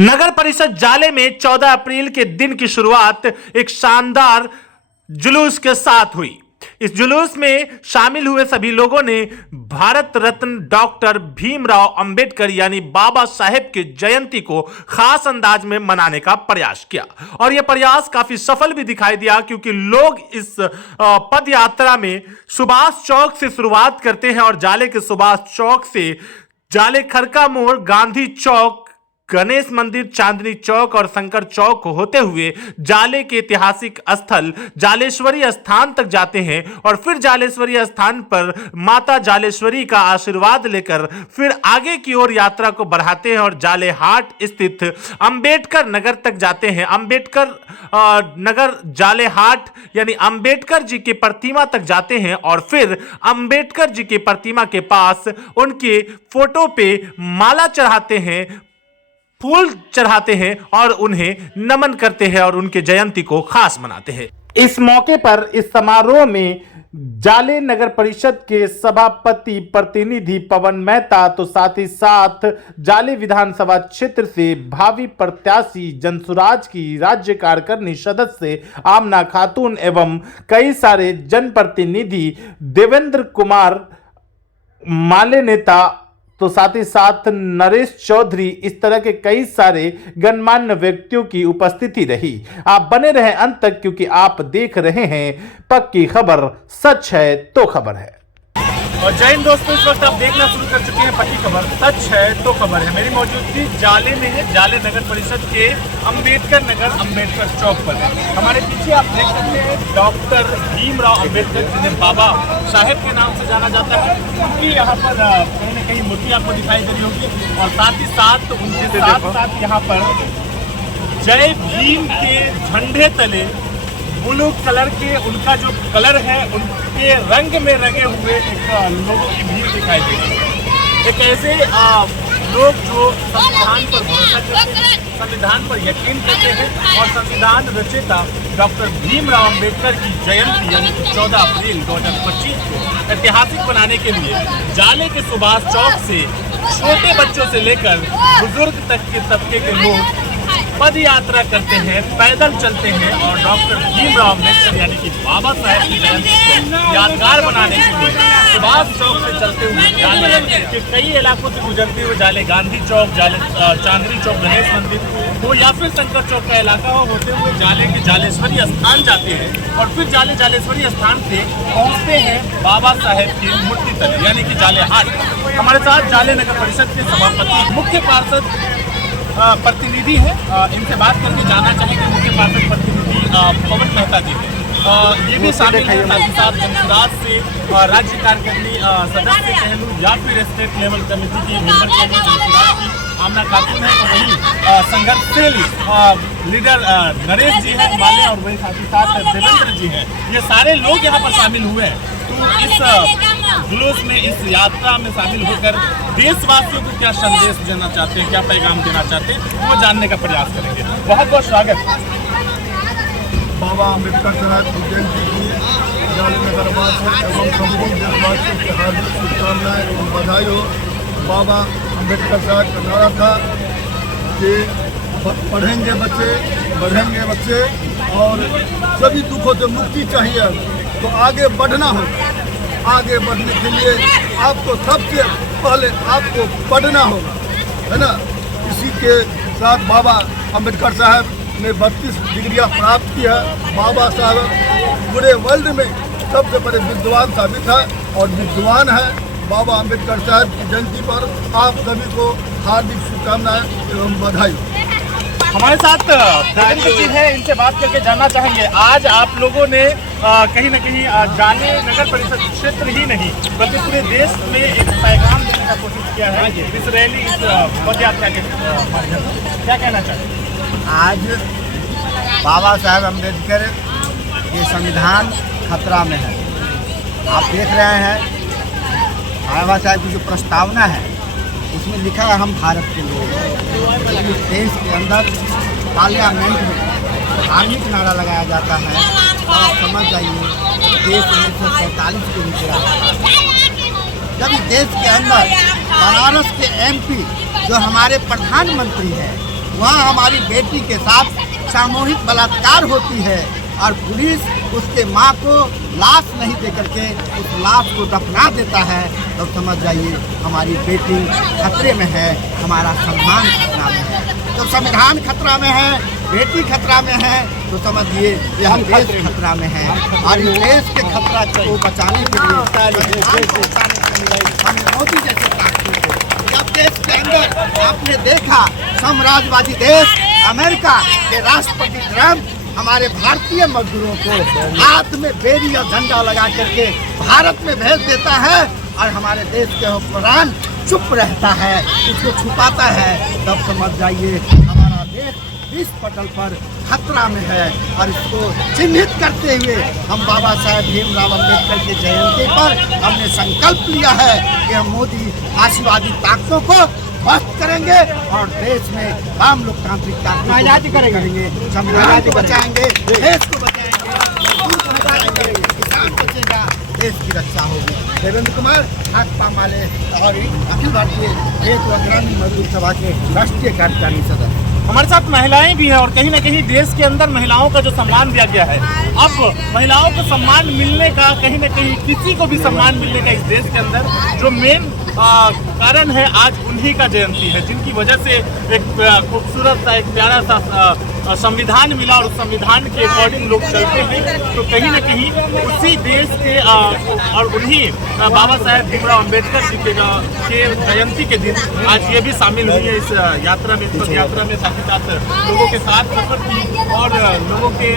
नगर परिषद जाले में 14 अप्रैल के दिन की शुरुआत एक शानदार जुलूस के साथ हुई। इस जुलूस में शामिल हुए सभी लोगों ने भारत रत्न डॉक्टर भीमराव अंबेडकर यानी बाबा साहेब की जयंती को खास अंदाज में मनाने का प्रयास किया और यह प्रयास काफी सफल भी दिखाई दिया, क्योंकि लोग इस पद यात्रा में सुभाष चौक से शुरुआत करते हैं और जाले के सुभाष चौक से जाले खरका मोड़, गांधी चौक, गणेश मंदिर, चांदनी चौक और शंकर चौक होते हुए जाले के ऐतिहासिक स्थल जालेश्वरी स्थान तक जाते हैं और फिर जालेश्वरी स्थान पर माता जालेश्वरी का आशीर्वाद लेकर फिर आगे की ओर यात्रा को बढ़ाते हैं और जाले हाट स्थित अंबेडकर नगर तक जाते हैं। अंबेडकर नगर जाले हाट यानी अंबेडकर जी की प्रतिमा तक जाते हैं और फिर अंबेडकर जी की प्रतिमा के पास उनके फोटो पे माला चढ़ाते हैं, फूल चढ़ाते हैं और उन्हें नमन करते हैं और उनके जयंती को खास मनाते हैं। इस मौके पर इस समारोह में जाले नगर परिषद के सभापति प्रतिनिधि पवन मेहता तो साथ ही साथ जाले विधानसभा क्षेत्र से भावी प्रत्याशी जनसुराज की राज्य कार्यकारिणी सदस्य आमना खातून एवं कई सारे जनप्रतिनिधि, देवेंद्र कुमार माले नेता तो साथ ही साथ नरेश चौधरी, इस तरह के कई सारे गणमान्य व्यक्तियों की उपस्थिति रही। आप बने रहें अंत तक, क्योंकि आप देख रहे हैं पक्की खबर, सच है तो खबर है। और जय हिंद दोस्तों, इस वक्त आप देखना शुरू कर चुके हैं पक्की खबर, सच है तो खबर है। मेरी मौजूदगी जाले में है, जाले नगर परिषद के अंबेडकर नगर अंबेडकर चौक पर है। हमारे पीछे आप देख सकते हैं डॉक्टर भीमराव अंबेडकर, जिन्हें बाबा साहेब के नाम से जाना जाता है। उनकी यहाँ पर कहीं न कहीं मूर्ति आपको दिखाई दे रही होगी और साथ ही साथ उनके साथ यहाँ पर जय भीम के झंडे तले ब्लू कलर के उनका जो कलर है उनके रंग में रंगे हुए एक लोगों की भीड़ दिखाई दे रही है। एक ऐसे लोग जो संविधान पर भरोसा करते हैं, संविधान पर यकीन करते हैं और संविधान रचयिता डॉक्टर भीमराव अंबेडकर की जयंती यानी 14 अप्रैल 2025 को ऐतिहासिक बनाने के लिए जाले के सुभाष चौक से छोटे बच्चों से लेकर बुजुर्ग तक के तबके के लोग पद यात्रा करते हैं, पैदल चलते हैं और डॉक्टर भीमराव अंबेडकर यानी कि बाबा साहेब की जयंती को यादगार बनाने के लिए सुभाष चौक से चलते हुए जाले के कई इलाकों से गुजरते हुए जाले गांधी चौक, जाले चांदनी चौक, गणेश मंदिर हो या फिर शंकर चौक का इलाका हो, होते हुए जाले के जालेश्वरी स्थान जाते हैं और फिर जालेश्वरी स्थान से पहुँचते हैं बाबा साहेब की मूर्ति तक यानी कि जाले हाट। हमारे साथ जाले नगर परिषद के सभापति मुख्य पार्षद प्रतिनिधि है, इनसे बात करके जानना चाहेंगे। मुख्य पार्षद प्रतिनिधि पवन मेहता जी ये भी शामिल है, साथ ही साथ जनसुराज से राज्य कार्यकारिणी सदस्य कह लूँ या फिर स्टेट लेवल कमेटी की मेंबर कह लूँ, जनसुराज की आमना खातून है, तो वही संघर्षशील लीडर नरेश जी हैं माले और वही साथ ही साथ देवेंद्र जी हैं। ये सारे लोग यहाँ पर शामिल हुए हैं। तो इस जुलूस में, इस यात्रा में शामिल होकर देशवासियों को क्या संदेश देना चाहते हैं, क्या पैगाम देना चाहते हैं, वो जानने का प्रयास करेंगे। बहुत बहुत स्वागत। बाबा अम्बेडकर साहब की जयंती की जाले नगरवासियों एवं संपूर्ण देशवासियों की हार्दिक शुभकामनाएं एवं बधाई हो। बाबा अम्बेडकर साहब का नारा था कि पढ़ेंगे बच्चे, बढ़ेंगे बच्चे और सभी दुखों से मुक्ति चाहिए, तो आगे बढ़ना होगा। आगे बढ़ने के लिए आपको सबसे पहले आपको पढ़ना होगा, है ना। इसी के साथ बाबा अम्बेडकर साहब ने 32 डिग्रियाँ प्राप्त की है। बाबा साहब पूरे वर्ल्ड में सबसे बड़े विद्वान साबित है और विद्वान है। बाबा अम्बेडकर साहब की जयंती पर आप सभी को हार्दिक शुभकामनाएं एवं बधाई। हमारे साथ देवेंद्र जी हैं, इनसे बात करके जानना चाहेंगे। आज आप लोगों ने कहीं ना कहीं जाले नगर परिषद क्षेत्र ही नहीं बल्कि पूरे देश में एक पैगाम देने का कोशिश किया है इस रैली, इस पद यात्रा के माध्यम से, क्या कहना चाहेंगे? आज बाबा साहेब अम्बेडकर के संविधान खतरा में है। आप देख रहे हैं बाबा साहेब की जो प्रस्तावना है उसमें लिखा है हम भारत के लोग हैं। इस देश के अंदर पार्लियामेंट में धार्मिक नारा लगाया जाता है और समझ जाइए देश 1947 के नीचे रहा है। जब इस देश के अंदर बनारस के MP जो हमारे प्रधानमंत्री हैं वहाँ हमारी बेटी के साथ सामूहिक बलात्कार होती है और पुलिस उसके माँ को लाश नहीं दे करके उस लाश को दफना देता है, तो समझ जाइए हमारी बेटी खतरे में है, हमारा सम्मान खतरा में है। तो संविधान खतरा में है, बेटी खतरा में है, तो समझिए यह देश खतरा में है। और इस देश के खतरा को बचाने के लिए हमें मोदी जैसे ताकतों को, जब देश के अंदर आपने देखा साम्राज्यवादी देश अमेरिका के राष्ट्रपति ट्रंप हमारे भारतीय मजदूरों को हाथ में बेड़ी और झंडा लगा करके भारत में भेज देता है और हमारे देश के हुक्मरान चुप रहता है, उसको छुपाता है, तब समझ जाइए हमारा देश विश्व पटल पर खतरा में है। और इसको चिन्हित करते हुए हम बाबा साहेब भीमराव अम्बेडकर की जयंती पर हमने संकल्प लिया है कि हम मोदी आशीर्वादी ताकतों को बस्त करेंगे और देश में आम लोकतांत्रिक ताकत करेंगे, संविधान को बचाएंगे, देश को बचाएंगे, मजदूर को बचाएंगे, किसान बचेगा, देश की रक्षा होगी। देवेंद्र कुमार भाकपा माले और अखिल भारतीय खेत व ग्रामीण मजदूर सभा के राष्ट्रीय कार्यकारिणी सदस्य। हमारे साथ महिलाएं भी हैं और कहीं ना कहीं देश के अंदर महिलाओं का जो सम्मान दिया गया है, अब महिलाओं को सम्मान मिलने का कहीं ना कहीं किसी को भी सम्मान मिलने का इस देश के अंदर जो मेन कारण है, आज उन्हीं का जयंती है, जिनकी वजह से एक खूबसूरत सा एक प्यारा सा संविधान मिला और उस संविधान के अकॉर्डिंग लोग चलते हैं। तो कहीं ना कहीं उसी देश के और उन्हीं बाबा साहेब भीमराव अम्बेडकर जी के जयंती के दिन आज ये भी शामिल हुई है इस यात्रा में, इस यात्रा में साथ ही साथ लोगों के साथ सफर की और लोगों के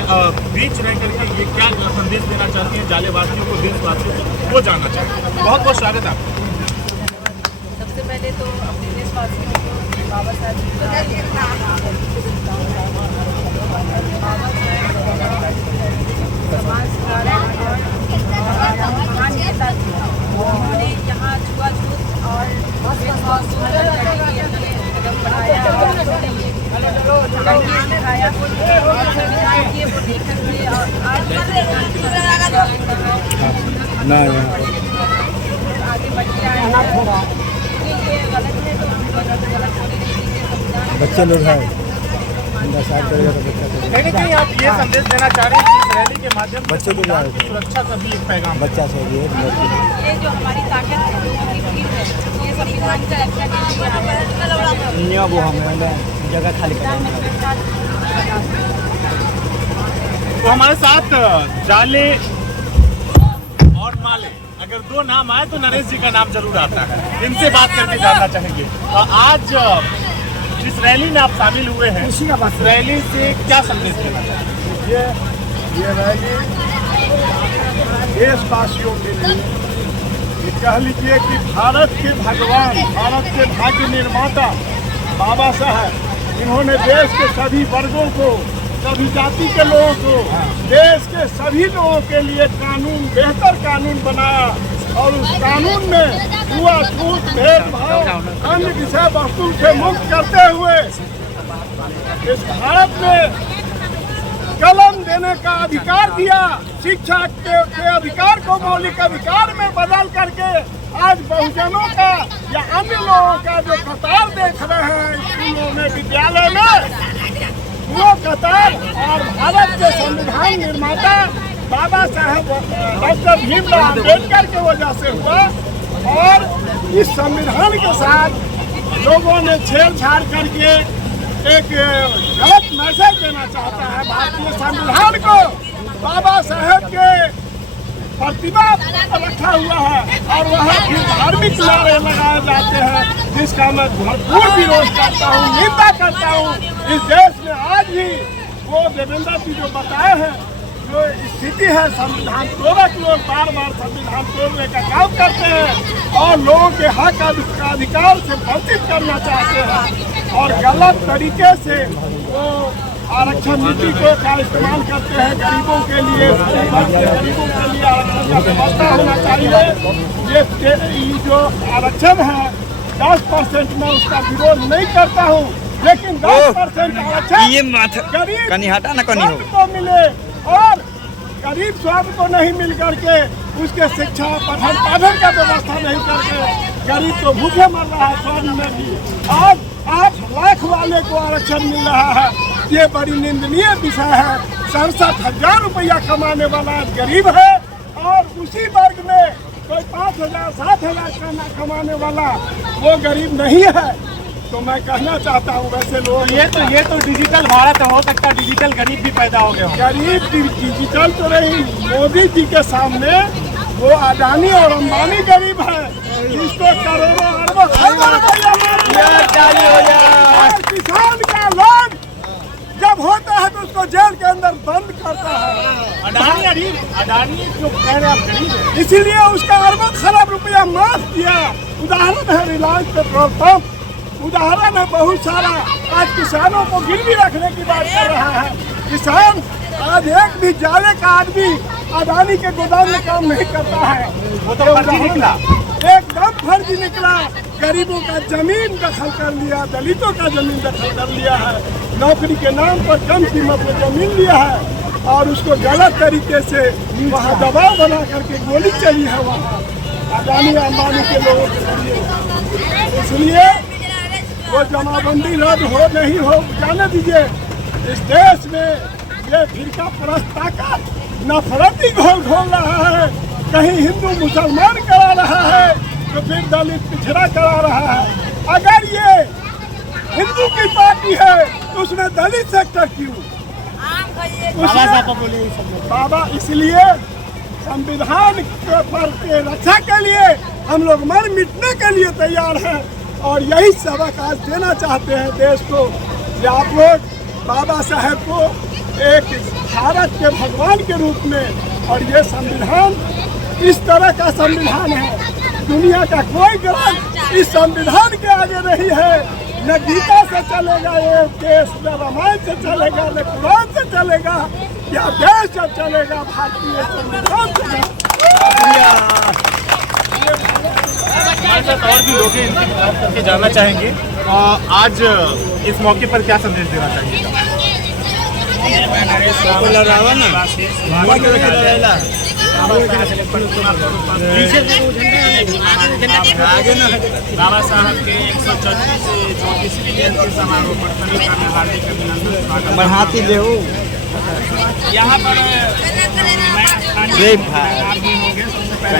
बीच रह करके ये क्या संदेश देना चाहती हैं जालेवासियों को, देशवासियों को, वो जानना चाहते हैं। बहुत बहुत स्वागत है। सबसे पहले तो अपने देशवासियों को बाबा साहब समाज सुधारक और महान नेता उन्होंने यहाँ छुआछूत और भेदभाव के लिए कदम बढ़ाया और उन्होंने सिखाया संविधान किए वो लेकर के और आज आगे बढ़ के आए हैं। ये गलत है तो गलत होने नहीं चाहिए। बच्चे लोग हैं कहीं ना कहीं आप ये संदेश देना चाह रहे हैं कि इस रैली के माध्यम से संविधान की सुरक्षा का भी एक पैगाम बच्चा से ये जो हमारी ताकत है, हमारी भीड़ है, ये संविधान का रक्षा के लिए यहाँ पर वो हमें जगह खाली तो हमारे साथ जाले और माले, अगर दो नाम आए तो नरेश जी का नाम जरूर आता है, इनसे बात करके जानना चाहेंगे। आज इस रैली में आप शामिल हुए हैं, इस रैली से क्या संदेश देना चाहेंगे? ये रैली देशवासियों के लिए, ये कह लीजिए कि भारत के भगवान, भारत के भाग्य निर्माता बाबा साहब, इन्होंने देश के सभी वर्गों को, सभी जाति के लोगों को, देश के सभी लोगों के लिए कानून, बेहतर कानून बनाया और उस कानून में छूआछूत, भेदभाव, अन्य विषय वस्तु से मुक्त करते हुए इस भारत में कलम देने का अधिकार दिया, शिक्षा के अधिकार को मौलिक अधिकार में बदल करके आज बहुजनों का या अन्य लोगों का जो कतार देख रहे हैं स्कूलों में, विद्यालय में, वो कतार और भारत के संविधान निर्माता बाबा साहेब डॉक्टर भीमराव अम्बेडकर की वजह से हुआ। और इस संविधान के साथ लोगों ने छेड़छाड़ करके एक गलत मैसेज देना चाहता है भारतीय संविधान को। बाबा साहेब के प्रतिभा रखा हुआ है और वह धार्मिक नारे लगाए जाते हैं, जिसका मैं भरपूर विरोध करता हूँ, निंदा करता हूँ। इस देश में आज भी वो देवेंद्र जी जो बताए हैं, जो स्थिति है, संविधान तोड़क लोग बार बार संविधान तोड़ने का काम करते हैं और लोगों के हक अधिकार से वंचित करना चाहते हैं और गलत तरीके से वो आरक्षण नीति का इस्तेमाल करते हैं गरीबों के लिए। गरीबों के लिए आरक्षण का व्यवस्था होना चाहिए। ये जो आरक्षण है 10% में उसका विरोध नहीं करता हूँ, लेकिन 10% आरक्षण गरीब को मिले और गरीब स्वाद को नहीं मिल करके उसके शिक्षा पठन पाठन का व्यवस्था नहीं करके गरीब तो भूखे मर रहा है स्वर्ण में भी। आज 8 लाख वाले को आरक्षण मिल रहा है, ये बड़ी निंदनीय विषय है। 67,000 रुपया कमाने वाला आज गरीब है और उसी वर्ग में कोई 5,000 7,000 कमाने वाला वो गरीब नहीं है। तो मैं कहना चाहता हूँ वैसे लोग ये तो डिजिटल भारत हो सकता है, डिजिटल गरीब भी पैदा हो गया। गरीब डिजिटल तो नहीं, मोदी जी के सामने वो अडानी और अंबानी गरीब है, जिसको करोड़ों अरबों किसान का लोन जब होता है तो उसको जेल के अंदर बंद करता है। अडानी जो कह रहे आप गरीब है, इसीलिए उसका अरबों खरब रुपया माफ किया। उदाहरण है रिलायंस पेट्रोल पंप, उदाहरण है बहुत सारा। आज किसानों को गिरवी रखने की बात कर रहा है। किसान आज एक भी जाले का आदमी अडानी के गोदाम में काम नहीं करता है। वो तो फर्जी निकला, एकदम फर्जी निकला। गरीबों का जमीन दखल कर लिया, दलितों का जमीन दखल कर लिया है, नौकरी के नाम पर कम कीमत में जमीन लिया है और उसको गलत तरीके से वहाँ दबाव बना करके गोली चली है वहाँ अडानी अंबानी के लोगों के लिए। इसलिए वो जमाबंदी रद्द हो नहीं हो, जाने दीजिए। इस देश में ये फिरका परस्त ताकत नफरती घोल रहा है। कहीं हिंदू मुसलमान करा रहा है तो फिर दलित पिछड़ा करा रहा है। अगर ये हिंदू की पार्टी है तो उसमें दलित सेक्टर क्यों? बाबा इसलिए संविधान के रक्षा के लिए हम लोग मर मिटने के लिए तैयार हैं और यही सबक आज देना चाहते हैं देश को कि आप लोग बाबा साहेब को एक भारत के भगवान के रूप में, और ये संविधान इस तरह का संविधान है, दुनिया का कोई ग्रंथ इस संविधान के आगे नहीं है। न गीता से चलेगा ये देश, न रामायण से चलेगा, न कुरान से चलेगा, या देश से चलेगा भारतीय संविधान से। हमारे साथ और भी लोग हैं, इनसे बात करके जानना चाहेंगे आज इस मौके पर क्या संदेश देना चाहिए? बाबा साहब के 134वीं जयंती समारोह पर सभी का मैं हार्दिक अभिनंदन बढ़ाती ले यहाँ पर मैं स्थानीय आदमी होंगे। सबसे पहले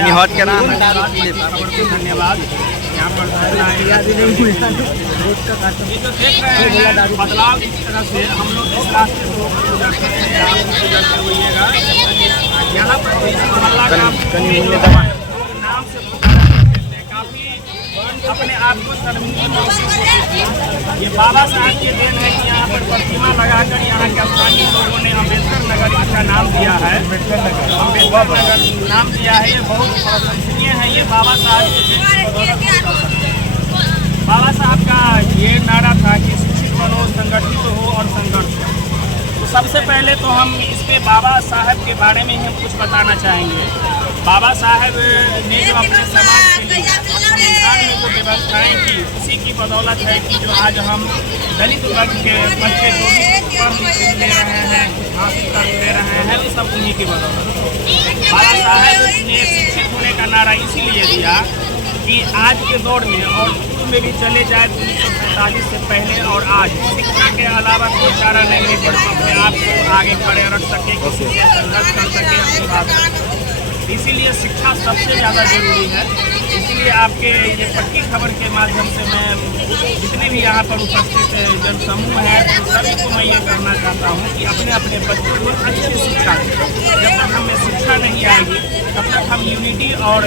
धन्यवाद। यहाँ पर ये जो देख रहे हैं बदलाव इस तरह से हम लोग इस रास्ते को गुजरते हैं, आप गुजरते होइएगा। यहाँ पर इस मोहल्ला का नाम से काफी अपने आप को शर्मिंदगी महसूस होती थी। ये बाबा साहब के देन है कि यहाँ पर प्रतिमा लगाकर यहाँ के स्थानीय लोगों ने अम्बेडकर नगर इसका नाम दिया है। अम्बेडकर नगर नाम दिया है, ये बहुत प्रशंसनीय है। ये बाबा साहब के बाबा साहब का ये नारा था कि शिक्षित बनो, संगठित हो और संघर्ष करो। तो सबसे पहले तो हम इस पे बाबा साहब के बारे में हम कुछ बताना चाहेंगे। बाबा साहब ने जो अपने समाज के लिए संविधान में जो व्यवस्थाएं की, उसी की बदौलत है कि जो आज हम दलित वर्ग के बच्चे जो भी पढ़ ले रहे हैं, कुछ हासिल कर ले रहे हैं, वो सब उन्हीं की बदौलत। बाबा साहब ने शिक्षित होने का नारा इसीलिए दिया कि आज के दौर में और पूर्व में भी चले जाए 1947 से पहले और आज शिक्षा के अलावा कोई चारा नहीं पड़ अपने आप को आगे खड़े रख सके, किसी से संघर्ष कर सके अपनी बात। इसीलिए शिक्षा सबसे ज़्यादा जरूरी है। इसीलिए आपके ये पक्की खबर के माध्यम से मैं जितने भी यहाँ पर उपस्थित जन समूह है सभी को मैं ये कहना चाहता हूँ कि अपने अपने बच्चों को अच्छी शिक्षा दें। जब तक हमें शिक्षा नहीं आएगी तब तक हम यूनिटी और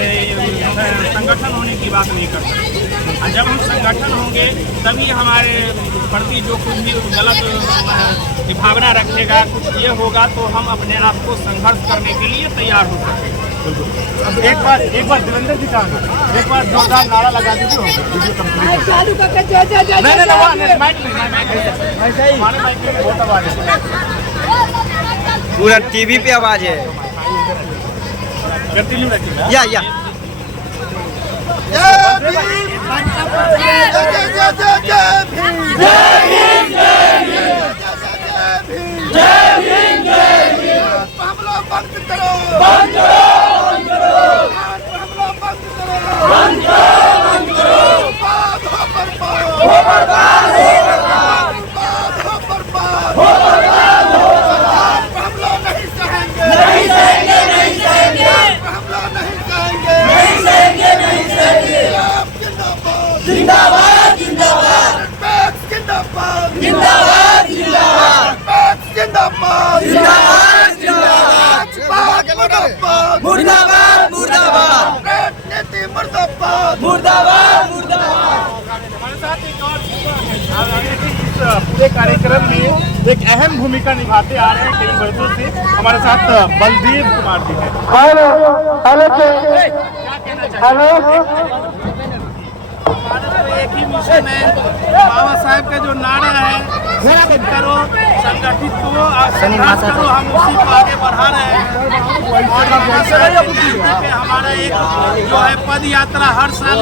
संगठन होने की बात नहीं कर सकते। और जब हम संगठन होंगे तभी हमारे प्रति जो कुछ भी गलत भावना रखेगा, कुछ ये होगा, तो हम अपने आप को संघर्ष करने के लिए तैयार हो सकेंगे। एक बार देवेंद्र जी का एक बार जोरदार नारा लगा दीजिए। पूरा टीवी पे आवाज है। या बंद करो। जिंदाबाद जिंदाबाद जिंदाबाद जिंदाबाद जिंदाबाद जिंदाबाद जिंदाबाद मुर्दाबाद मुर्दाबाद मुर्दाबाद राजनीति मुर्दाबाद मुर्दाबाद मुर्दाबाद। हमारे साथ एक और इस पूरे कार्यक्रम में एक अहम भूमिका निभाते आ रहे हैं कई वर्षों से, हमारे साथ बलदेव कुमार जी हैं। हमारा तो एक ही मिशन है, बाबा साहब का जो नारा है शिक्षित करो, संगठित करो और संघर्ष करो, हम उसी को आगे बढ़ा रहे हैं। और बाबा साहब के नाम पे हमारा एक जो है पद यात्रा हर साल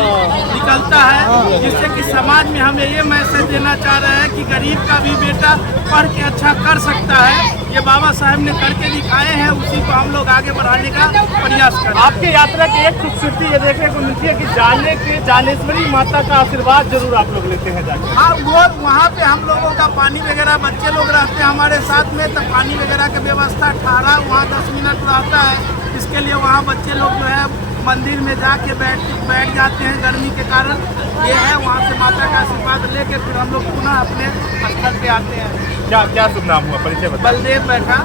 निकलता है, जिससे कि समाज में हमें ये मैसेज देना चाह रहे हैं कि गरीब का भी बेटा पढ़ के अच्छा कर सकता है। ये बाबा साहब ने करके दिखाए हैं, उसी को हम लोग आगे बढ़ाने का प्रयास करें। आपके यात्रा की एक खूबसूरती ये देखने को मिलती है कि जाने के जानेश्वरी माता का आशीर्वाद जरूर आप लोग लेते हैं जाके। हाँ, वो वहाँ पे हम लोगों का पानी वगैरह, बच्चे लोग रहते हैं हमारे साथ में, तो पानी वगैरह की व्यवस्था ठहरा वहाँ 10 मिनट रहता है। इसके लिए वहाँ बच्चे लोग जो है मंदिर में जाके बैठ जाते हैं गर्मी के कारण। ये है, वहाँ से माता का आशीर्वाद लेके फिर हम लोग पुनः अपने स्थल पे आते हैं। क्या शुभ नाम हुआ, परिचय बताइए। बलदेव बैठा।